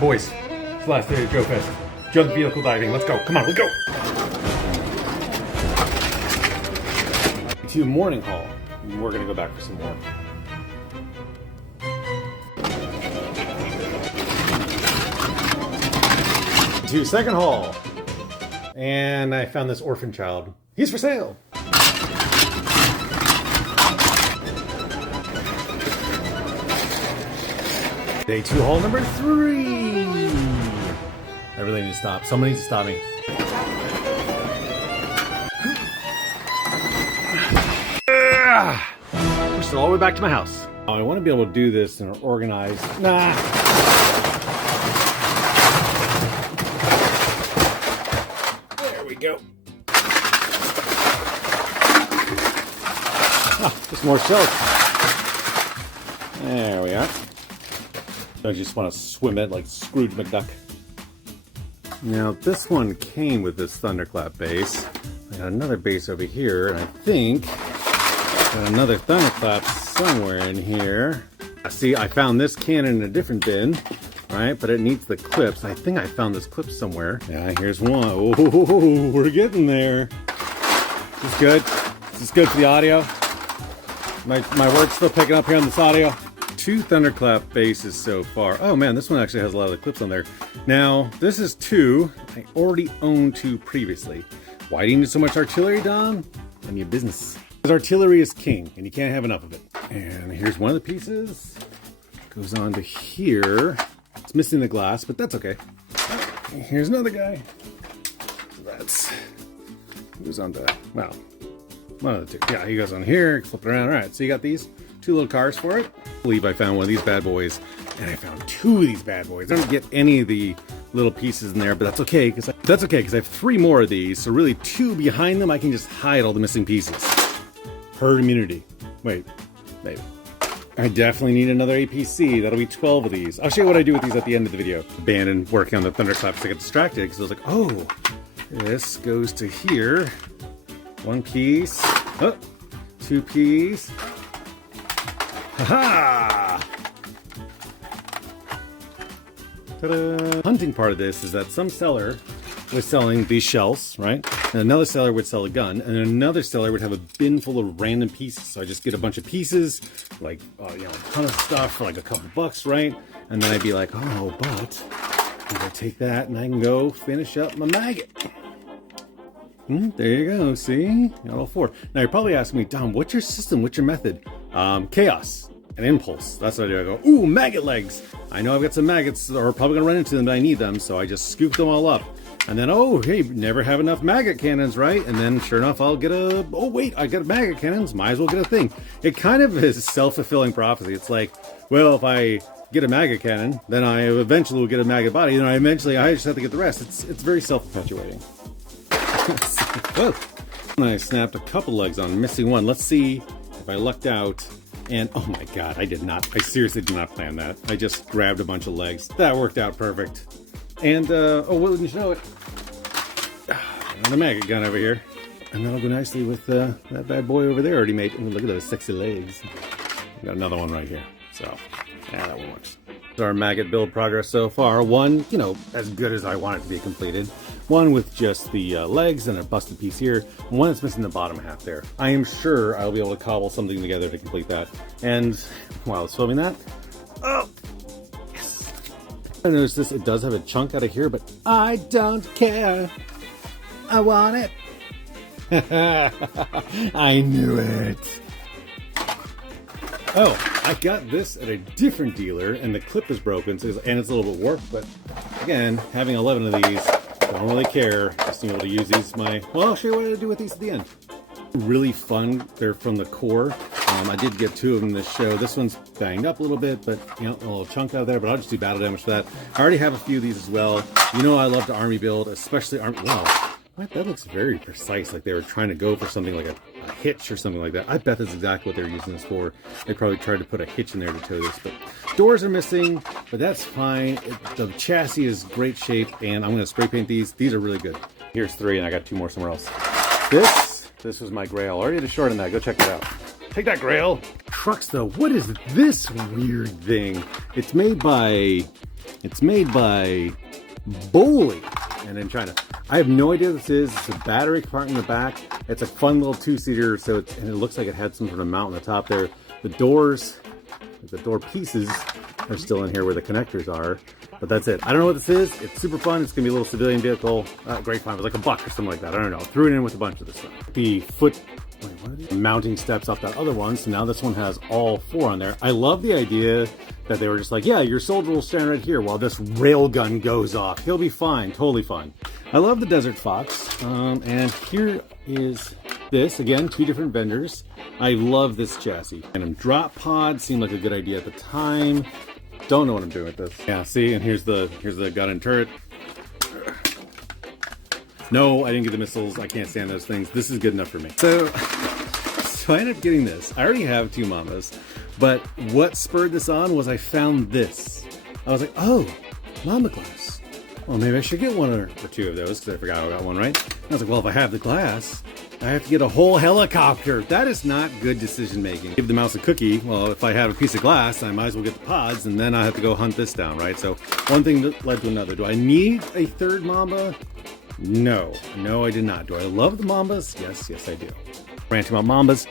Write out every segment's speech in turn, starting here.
Boys, it's the last day of Joefest. Junk vehicle diving. Let's go. Come on, let's go. To morning haul. We're gonna go back for some more. To second haul. And I found this orphan child. He's for sale. Day 2 haul number 3. I really need to stop. Someone needs to stop me. Pushed it all the way back to my house. Oh, I want to be able to do this in an organized. Nah. There we go. Ah, just more shells. There we are. I just want to swim it like Scrooge McDuck. Now this one came with this thunderclap base. I got another base over here, and I think got another thunderclap somewhere in here. See, I found this cannon in a different bin, right? But it needs the clips. I think I found this clip somewhere. Yeah, here's one. Oh, we're getting there. Is this good? Is this good for the audio? My word's still picking up here on this audio. 2 thunderclap bases so far. Oh man, this one actually has a lot of the clips on there. Now, this is 2. I already owned 2 previously. Why do you need so much artillery, Don? None of your business. Because artillery is king, and you can't have enough of it. And here's one of the pieces. Goes on to here. It's missing the glass, but that's okay. Here's another guy. That's goes on to, well, one of the 2. Yeah, he goes on here, flip it around. All right, so you got these 2 little cars for it. I believe I found one of these bad boys, and I found 2 of these bad boys. I don't get any of the little pieces in there, but that's okay because I have 3 more of these. So really 2 behind them, I can just hide all the missing pieces. Herd immunity. Wait, maybe. I definitely need another APC. That'll be 12 of these. I'll show you what I do with these at the end of the video. Abandoned working on the thunderclaps. I got distracted because I was like, oh, this goes to here. 1 piece. Oh, 2 piece. Ha-ha! Ta-da! Hunting part of this is that some seller was selling these shells, right? And another seller would sell a gun, and another seller would have a bin full of random pieces. So I just get a bunch of pieces, like a ton of stuff for like a couple bucks, right? And then I'd be like, oh, but I'm gonna take that and I can go finish up my maggot. There you go. See, got all 4. Now you're probably asking me, Dom, what's your system? What's your method? Chaos. An impulse. That's what I do. I go, ooh, maggot legs. I know I've got some maggots that are probably gonna run into them, but I need them, so I just scoop them all up. And then, oh, hey, never have enough maggot cannons, right? And then, sure enough, I'll get a, oh wait, I got maggot cannons, might as well get a thing. It kind of is self-fulfilling prophecy. It's like, well, if I get a maggot cannon, then I eventually will get a maggot body, and I just have to get the rest. It's very self-perpetuating. Oh, and I snapped a couple legs on, missing one. Let's see if I lucked out. And oh my god, I seriously did not plan that. I just grabbed a bunch of legs. That worked out perfect. And, oh, wouldn't you know it? Another maggot gun over here. And that'll go nicely with that bad boy over there already made. Look at those sexy legs. Got another one right here. So, yeah, that one works. Our maggot build progress so far. One, as good as I want it to be completed. One with just the legs and a busted piece here. One that's missing the bottom half there. I am sure I'll be able to cobble something together to complete that. And while I was filming that, oh, yes. I noticed this, it does have a chunk out of here, but I don't care. I want it. I knew it. Oh, I got this at a different dealer, and the clip is broken, and it's a little bit warped, but again, having 11 of these, don't really care. Just being able to use these well, I'll show you what I do with these at the end. Really fun. They're from the core. I did get 2 of them in this show. This one's banged up a little bit, but a little chunk out there, but I'll just do battle damage for that. I already have a few of these as well. I love to army build, especially army. Wow. That looks very precise, like they were trying to go for something like a hitch or something like that. I bet that's exactly what they're using this for. They probably tried to put a hitch in there to tow this, but doors are missing, but that's fine. The chassis is great shape, and I'm going to spray paint these. These are really good. Here's 3, and I got 2 more somewhere else. This was my Grail. I already did a short on that. Go check that out. Take that, Grail. Trucks, though. What is this weird thing? It's made by It's made by Bowley and in China. I have no idea what this is. It's a battery compartment in the back. It's a fun little two-seater, and it looks like it had some sort of mount on the top there. The doors, the door pieces are still in here where the connectors are, but that's it. I don't know what this is. It's super fun. It's gonna be a little civilian vehicle. Great fun. It was like $1 or something like that. I don't know. Threw it in with a bunch of this stuff. The mounting steps off that other one, so now this one has all 4 on there. I love the idea that they were just like, yeah, your soldier will stand right here while this railgun goes off. He'll be fine, totally fine. I love the Desert Fox, and here is this, again, 2 different vendors. I love this chassis. And drop pod seemed like a good idea at the time. Don't know what I'm doing with this. Yeah, see, and here's the gun and turret. No, I didn't get the missiles. I can't stand those things. This is good enough for me. So I ended up getting this. I already have 2 Mambas, but what spurred this on was I found this. I was like, oh, Mamba glass. Well, maybe I should get 1 or 2 of those because I forgot I got one, right? And I was like, well, if I have the glass, I have to get a whole helicopter. That is not good decision making. Give the mouse a cookie. Well, if I have a piece of glass, I might as well get the pods, and then I have to go hunt this down, right? So one thing led to another. Do I need a 3rd Mamba? No, I did not. Do I love the Mambas? Yes, I do. Ranting about Mambas.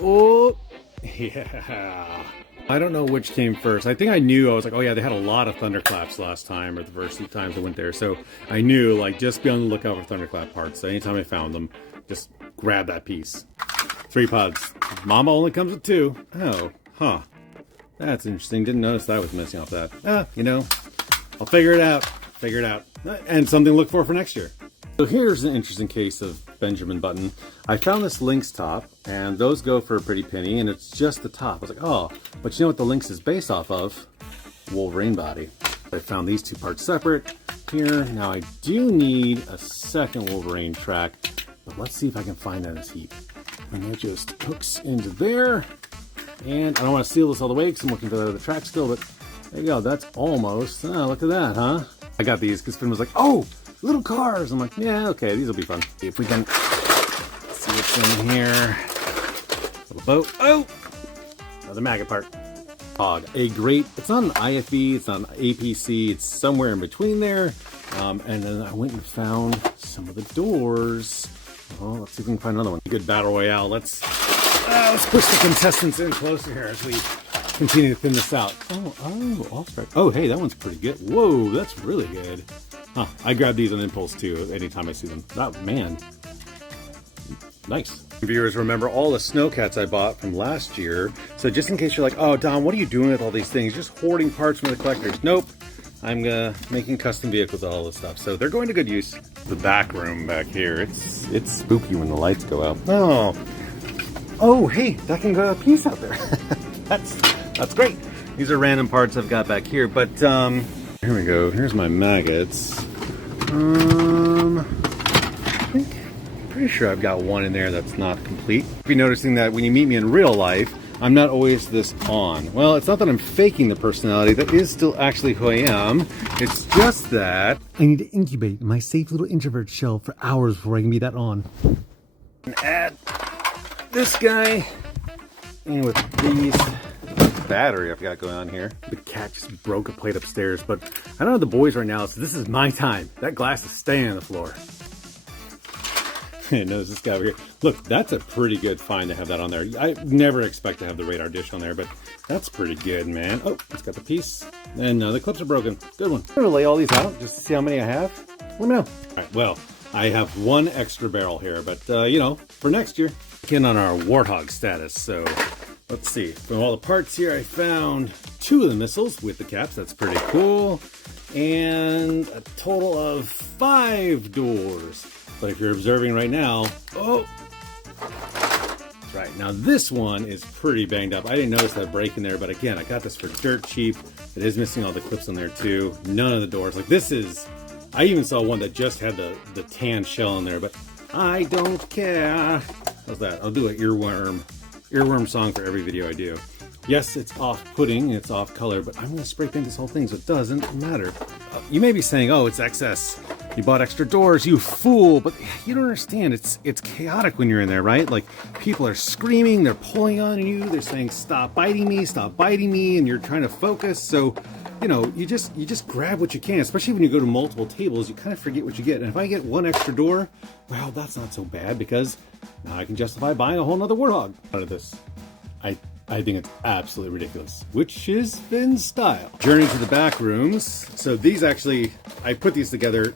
Oh, yeah. I don't know which came first. I think I knew. I was like, oh yeah, they had a lot of thunderclaps last time, or the first 2 times I went there. So I knew, like, just be on the lookout for thunderclap parts. So anytime I found them, just grab that piece. 3 pods. Mamba only comes with 2. Oh, huh. That's interesting. Didn't notice that I was missing off that. You know, I'll figure it out. And something to look for next year. So here's an interesting case of Benjamin Button. I found this Lynx top, and those go for a pretty penny, and it's just the top. I was like, oh, but you know what the Lynx is based off of? Wolverine body. I found these 2 parts separate here. Now I do need a second Wolverine track, but let's see if I can find that as heat. And it just hooks into there. And I don't want to seal this all the way because I'm looking for the other track still, but there you go. That's almost, look at that, huh? I got these because Finn was like, oh, little cars. I'm like, yeah, okay, these will be fun. See if we can see what's in here. Little boat. Oh! Another maggot part. Hog. A great, it's not an IFB, it's not an APC, it's somewhere in between there. And then I went and found some of the doors. Oh, let's see if we can find another one. Good battle royale. Let's push the contestants in closer here as we continue to thin this out. Oh, hey, that one's pretty good. Whoa, that's really good. Huh, I grab these on impulse too anytime I see them. Oh, man. Nice. Viewers, remember all the snowcats I bought from last year. So just in case you're like, oh, Don, what are you doing with all these things? Just hoarding parts from the collectors. Nope. I'm making custom vehicles with all this stuff. So they're going to good use. The back room back here, it's spooky when the lights go out. Oh, hey, that can go a piece out there. That's great. These are random parts I've got back here, but here we go. Here's my maggots. Pretty sure I've got one in there that's not complete. You'll be noticing that when you meet me in real life, I'm not always this on. Well, it's not that I'm faking the personality. That is still actually who I am. It's just that I need to incubate my safe little introvert shell for hours before I can be that on. And add this guy in with these battery I've got going on here. The cat just broke a plate upstairs, but I don't have the boys right now, so this is my time. That glass is staying on the floor. Notice this guy over here. Look, that's a pretty good find to have that on there. I never expect to have the radar dish on there, but that's pretty good, man. Oh, it's got the piece. And the clips are broken. Good one. I'm gonna lay all these out just to see how many I have. Let me know. All right, well, I have 1 extra barrel here, but you know, for next year. Again on our Warthog status, so let's see. From all the parts here, I found 2 of the missiles with the caps. That's pretty cool. And a total of 5 doors. But if you're observing right now, oh, that's right. Now this one is pretty banged up. I didn't notice that break in there, but again, I got this for dirt cheap. It is missing all the clips on there too. None of the doors. Like this is, I even saw one that just had the tan shell in there, but I don't care. How's that? I'll do an earworm song for every video I do. Yes, it's off-putting, it's off-color, but I'm going to spray paint this whole thing so it doesn't matter. You may be saying, oh, it's excess. You bought extra doors, you fool. But you don't understand, it's chaotic when you're in there, right? Like, people are screaming, they're pulling on you, they're saying, stop biting me, and you're trying to focus. So you know, you just grab what you can, especially when you go to multiple tables, you kind of forget what you get. And if I get one extra door, well, that's not so bad because now I can justify buying a whole nother Warthog out of this. I think it's absolutely ridiculous, which is in style. Journey to the back rooms. So these actually, I put these together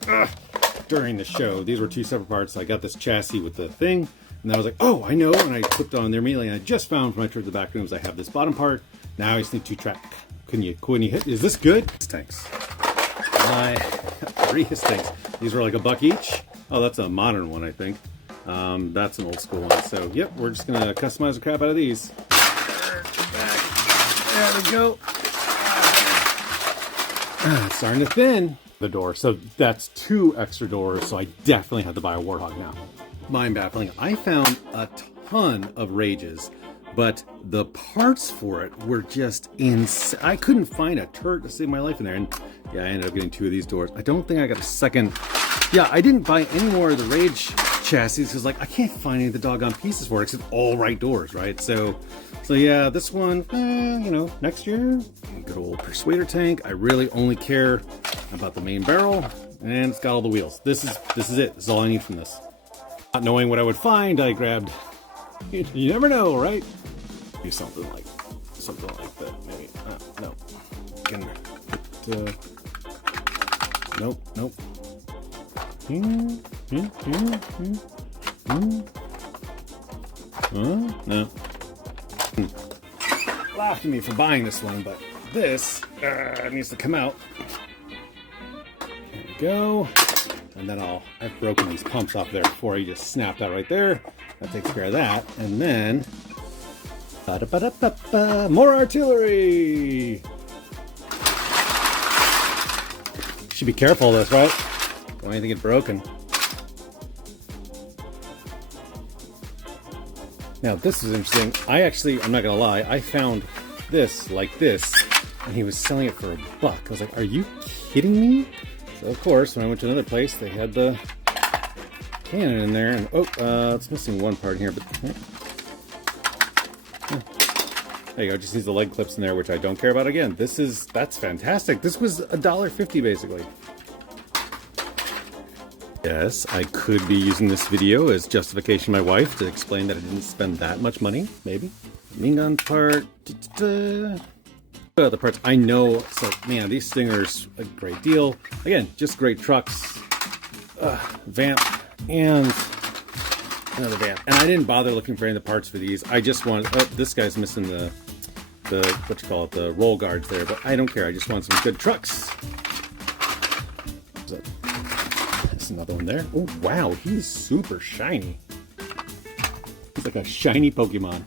during the show. These were two separate parts. I got this chassis with the thing, and I was like, oh, I know, and I clipped on there immediately, and I just found from my trip to the back rooms, I have this bottom part. Now I just need 2-track. Can you hit? Is this good? Tanks. I got 3 tanks. These were like $1 each. Oh, that's a modern one, I think. That's an old school one. So, yep, we're just gonna customize the crap out of these. There we go. It's starting to thin the door. So that's 2 extra doors. So I definitely had to buy a Warthog now. Mind baffling. I found a ton of Rages, but the parts for it were just insane. I couldn't find a turret to save my life in there. And yeah, I ended up getting 2 of these doors. I don't think I got a second. Yeah, I didn't buy any more of the Rage chassis because like I can't find any of the doggone pieces for it except all right doors, right? So yeah, this one, you know, next year, good old Persuader tank. I really only care about the main barrel, and it's got all the wheels. This is it. This is all I need from this. Not knowing what I would find, I grabbed. You never know, right? Do something like that, maybe. No. Nope. No. Laughed at me for buying this one, but this needs to come out. There we go. And then I've broken these pumps off there before. You just snap that right there. That takes care of that. And then, more artillery. Should be careful of this, right? Don't want anything get broken. Now this is interesting. I'm not gonna lie, I found this like this, and he was selling it for $1. I was like, are you kidding me? So of course, when I went to another place, they had the cannon in there, and it's missing one part here, but there you go. Just needs the leg clips in there, which I don't care about again. That's fantastic. This was $1.50 basically. Yes, I could be using this video as justification to my wife to explain that I didn't spend that much money, maybe. Ming gun part. The parts I know, so man, these Stingers, a great deal. Again, just great trucks. Vamp and another vamp. And I didn't bother looking for any of the parts for these. I just wanted, this guy's missing the the roll guards there, but I don't care. I just want some good trucks. There's another one there. Oh wow, he's super shiny. He's like a shiny Pokemon.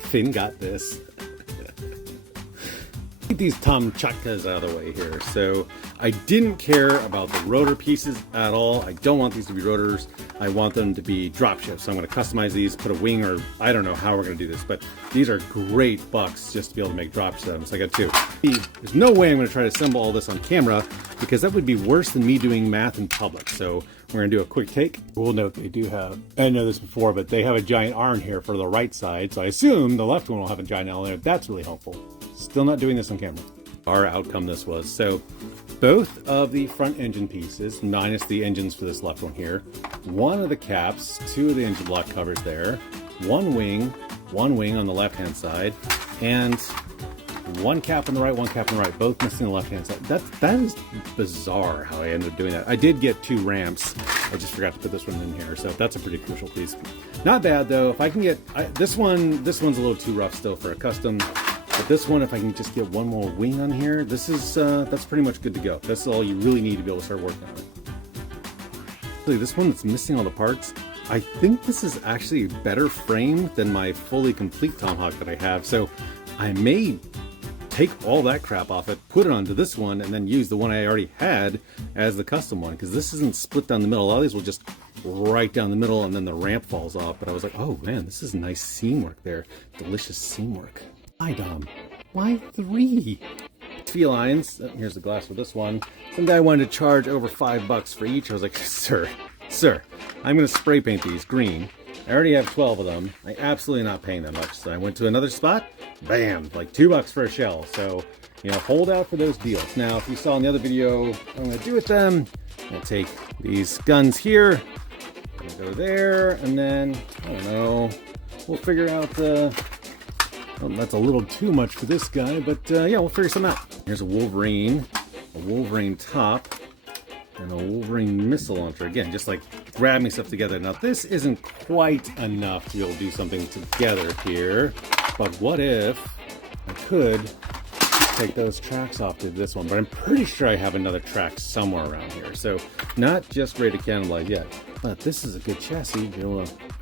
Finn got this. Get these Tom Chutkas out of the way here. So I didn't care about the rotor pieces at all. I don't want these to be rotors. I want them to be drop shifts. So I'm going to customize these, put a wing, or I don't know how we're going to do this, but these are great bucks just to be able to make drop shifts. So I got two. There's no way I'm going to try to assemble all this on camera because that would be worse than me doing math in public. So we're going to do a quick take. We'll note they do have, I know this before, but they have a giant arm here for the right side. So I assume the left one will have a giant L in it. That's really helpful. Still not doing this on camera. Our outcome this was. So both of the front engine pieces, minus the engines for this left one here, one of the caps, two of the engine block covers there, one wing on the left-hand side, and one cap on the right, one cap on the right, both missing the left-hand side. That is bizarre how I ended up doing that. I did get two ramps. I just forgot to put this one in here, so that's a pretty crucial piece. Not bad though. If I can get this one's a little too rough still for a custom. But this one, if I can just get one more wing on here, this is that's pretty much good to go. That's all you really need to be able to start working on it. Actually, this one that's missing all the parts, I think this is actually a better frame than my fully complete Tomahawk that I have. So I may take all that crap off it, put it onto this one, and then use the one I already had as the custom one, because this isn't split down the middle. A lot of these will just right down the middle, and then the ramp falls off. But I was like, oh man, this is nice seam work there. Delicious seam work. Why, Dom? Why 3? Felines. Oh, here's the glass for this one. Some guy wanted to charge over $5 for each. I was like, sir, I'm going to spray paint these green. I already have 12 of them. I absolutely not paying that much. So I went to another spot. Bam! Like $2 for a shell. So You know, hold out for those deals. Now, if you saw in the other video what I'm going to do with them, I'm going to take these guns here, I'm going to go there, and then, I don't know, we'll figure out well, that's a little too much for this guy, but yeah, we'll figure something out. Here's a Wolverine top, and a Wolverine missile launcher. Again, just like grabbing stuff together. Now, this isn't quite enough to be able to do something together here, but what if I could take those tracks off to this one? But I'm pretty sure I have another track somewhere around here. So not just ready to cannibalize yet, but this is a good chassis. I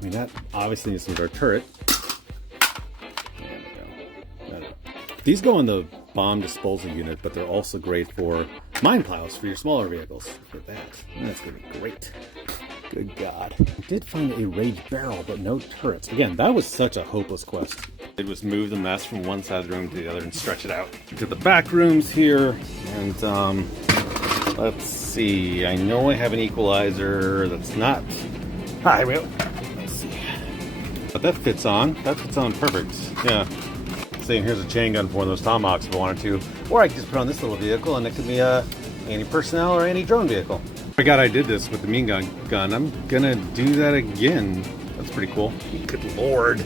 mean, that obviously needs some of our turret. There we go. These go on the bomb disposal unit, but they're also great for mine plows for your smaller vehicles. Look at that. That's gonna be great. Good God. I did find a rage barrel, but no turrets. Again, that was such a hopeless quest. It was move the mess from one side of the room to the other and stretch it out. Look at the back rooms here, and let's see. I know I have an equalizer that's not. Hi, will. Let's see. But that fits on. That fits on perfect. Yeah. See, here's a chain gun for one of those tomahawks if I wanted to, or I could just put on this little vehicle, and it could be any personnel or any drone vehicle. I forgot I did this with the mean gun. I'm gonna do that again. That's pretty cool. Good Lord.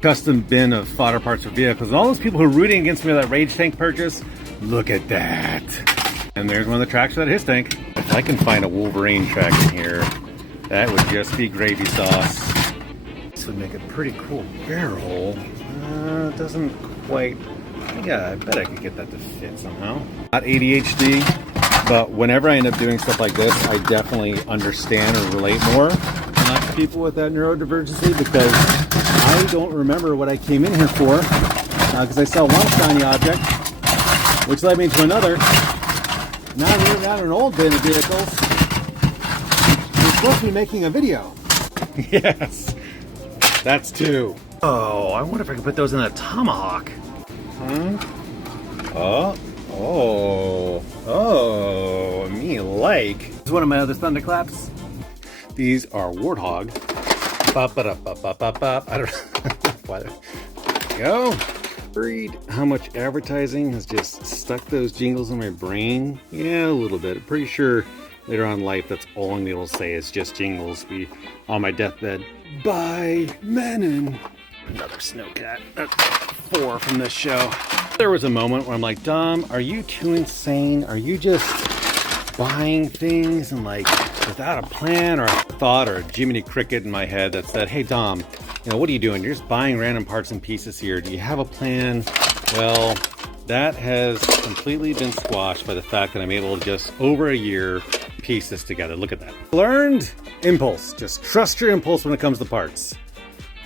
Custom bin of fodder parts for vehicles. And all those people who are rooting against me with that rage tank purchase, look at that. And there's one of the tracks for that his tank. If I can find a Wolverine track in here, that would just be gravy sauce. This would make a pretty cool barrel. It doesn't quite. Yeah, I bet I could get that to fit somehow. Not ADHD, but whenever I end up doing stuff like this, I definitely understand or relate more to people with that neurodivergency, because I don't remember what I came in here for, because I saw one shiny object, which led me to another. Now I'm moving out an old bin of vehicles. We're supposed to be making a video. Yes, that's two. Oh, I wonder if I can put those in that tomahawk. Me like. This is one of my other thunderclaps. These are Warthog. I don't know why. There we go. Worried how much advertising has just stuck those jingles in my brain? Yeah, a little bit. Pretty sure later on in life, that's all I'm able to say is just jingles. Be on my deathbed. Bye, Menon. Another snowcat. That's 4 from this show. There was a moment where I'm like, Dom, are you too insane? Are you just buying things and like without a plan or a thought or a Jiminy Cricket in my head that said, hey Dom, you know, what are you doing? You're just buying random parts and pieces here. Do you have a plan? Well, that has completely been squashed by the fact that I'm able to just over a year piece this together. Look at that. Learned impulse. Just trust your impulse when it comes to parts.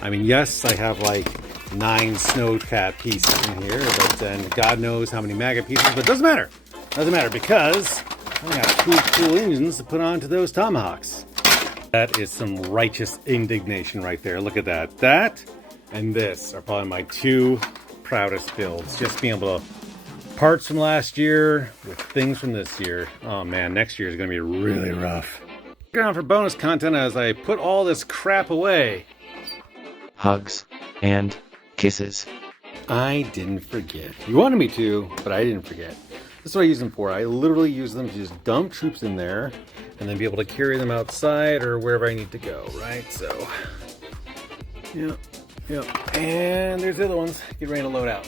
I mean, yes, I have like 9 snowcat pieces in here, but and God knows how many maggot pieces, but it doesn't matter. Doesn't matter because I got 2 cool engines to put onto those tomahawks. That is some righteous indignation right there. Look at that. That and this are probably my 2 proudest builds. Just being able to parts from last year with things from this year. Oh man, next year is going to be really rough. Ground for bonus content as I put all this crap away. Hugs and kisses. I didn't forget. You wanted me to, but I didn't forget. This is what I use them for. I literally use them to just dump troops in there and then be able to carry them outside or wherever I need to go, right? So, yeah. And there's the other ones. Get ready to load out.